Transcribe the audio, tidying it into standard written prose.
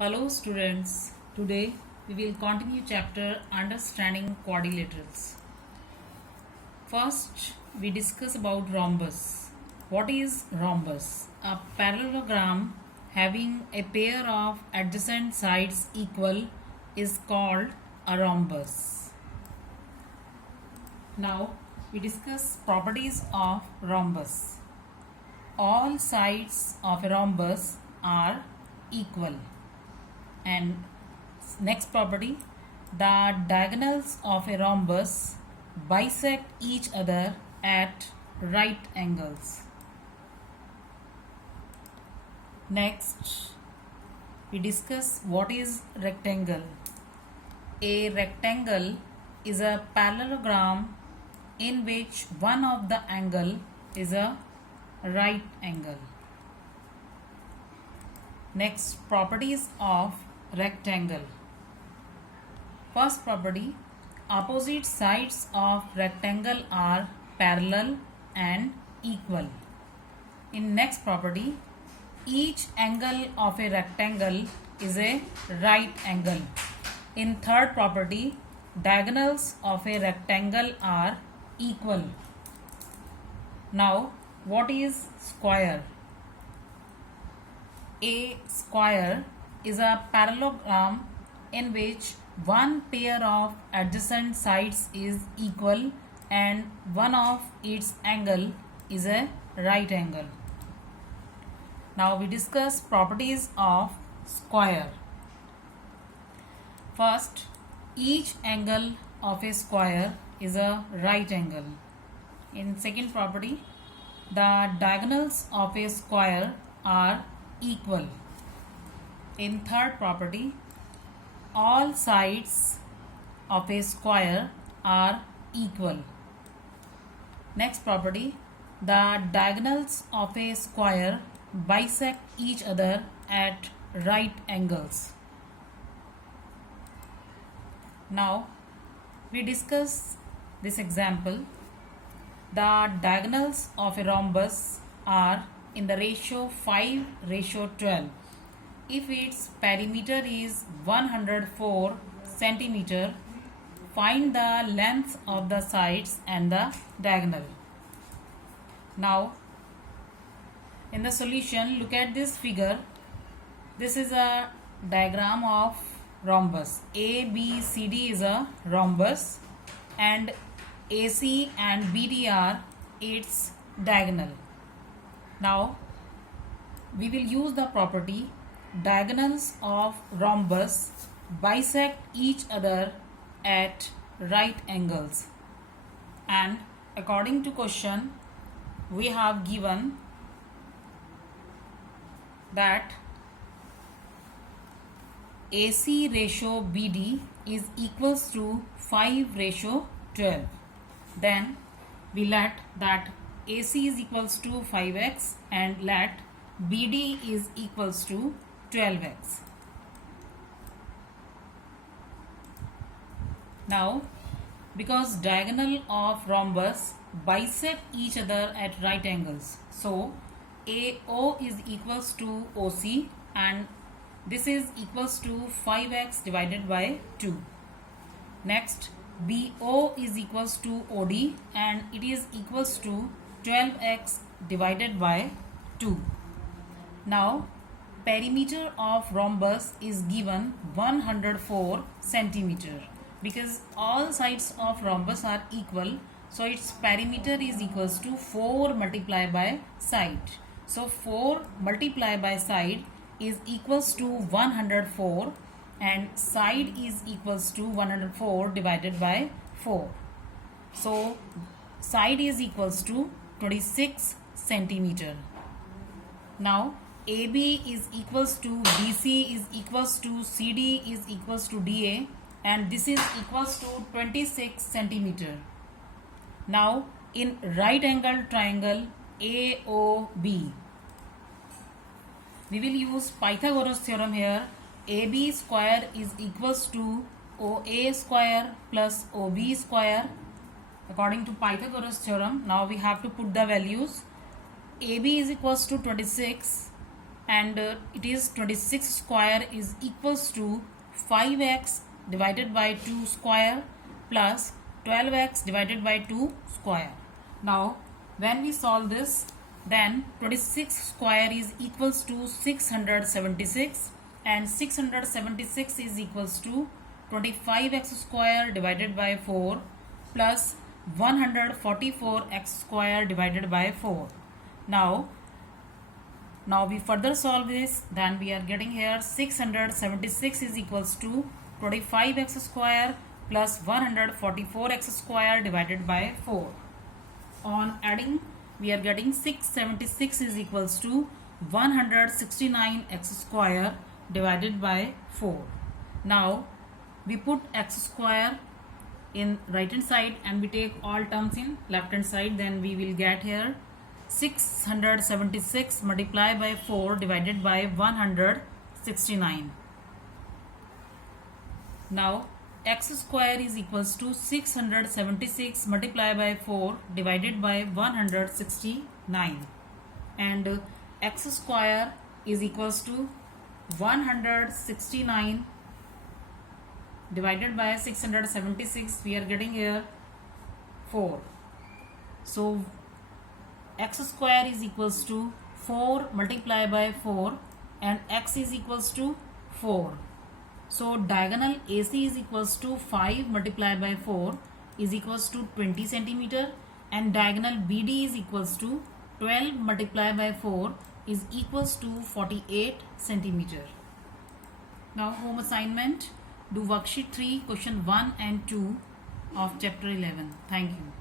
Hello students, today we will continue chapter understanding quadrilaterals. First we discuss about rhombus. What is rhombus? A parallelogram having a pair of adjacent sides equal is called a rhombus. Now we discuss properties of rhombus. All sides of a rhombus are equal. And next property, the diagonals of a rhombus bisect each other at right angles. Next, we discuss what is rectangle. A rectangle is a parallelogram in which one of the angle is a right angle. Next, properties of rectangle. First property, opposite sides of rectangle are parallel and equal. In next property, each angle of a rectangle is a right angle. In third property, diagonals of a rectangle are equal. Now, what is square? A square is a parallelogram in which one pair of adjacent sides is equal and one of its angle is a right angle. Now we discuss properties of square. First, each angle of a square is a right angle. In second property, the diagonals of a square are equal. In third property, all sides of a square are equal. Next property, the diagonals of a square bisect each other at right angles. Now we discuss this example. The diagonals of a rhombus are in the ratio 5:12. If its perimeter is 104 centimeter, find the length of the sides and the diagonal. Now, in the solution, look at this figure. This is a diagram of rhombus. ABCD is a rhombus and AC and BD are its diagonal. Now, we will use the property diagonals of rhombus bisect each other at right angles. And according to question, we have given that AC ratio BD is equals to 5:12. Then we let that AC is equals to 5x and let BD is equals to 12x. Now, because diagonal of rhombus bisect each other at right angles, so AO is equals to OC and this is equals to 5x divided by 2. Next, BO is equals to OD and it is equals to 12x divided by 2. Now, perimeter of rhombus is given 104 centimeter because all sides of rhombus are equal, so its perimeter is equals to 4 multiplied by side. So 4 multiplied by side is equals to 104 and side is equals to 104 divided by 4. So side is equals to 26 centimeter. Now AB is equals to BC is equals to CD is equals to DA and this is equals to 26 centimeter. Now in right angle triangle AOB, we will use Pythagoras theorem here. AB square is equals to OA square plus OB square according to Pythagoras theorem. Now we have to put the values. AB is equals to 26 and it is 26 square is equals to 5x divided by 2 square plus 12x divided by 2 square. Now when we solve this, then 26 square is equals to 676 and 676 is equals to 25x square divided by 4 plus 144x square divided by 4. Now we further solve this, then we are getting here 676 is equals to 25x square plus 144x square divided by 4. On adding, we are getting 676 is equals to 169x square divided by 4. Now we put x square in right hand side and we take all terms in left hand side, then we will get here 676 multiplied by 4 divided by 169. Now x square is equals to 676 multiplied by 4 divided by 169, and x square is equals to 169 divided by 676, we are getting here 4. So x square is equals to 4 multiplied by 4 and x is equals to 4. So diagonal AC is equals to 5 multiplied by 4 is equals to 20 centimeter, and diagonal BD is equals to 12 multiplied by 4 is equals to 48 centimeter. Now home assignment, do worksheet 3 question 1 and 2 of chapter 11. Thank you.